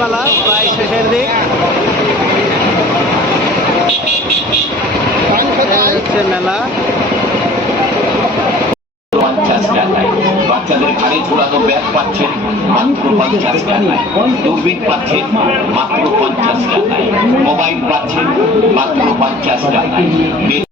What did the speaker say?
মেলা প্রায় শেষের দিক। হচ্ছে মেলা। বাচ্চাদের ঘাড়ে ঝুলানো ব্যাগ পাচ্ছেন মাত্র পঞ্চাশ টাকায় দূরবীন পাচ্ছেন মাত্র পঞ্চাশ টাকায় মোবাইল পাচ্ছেন মাত্র পঞ্চাশ টাকায়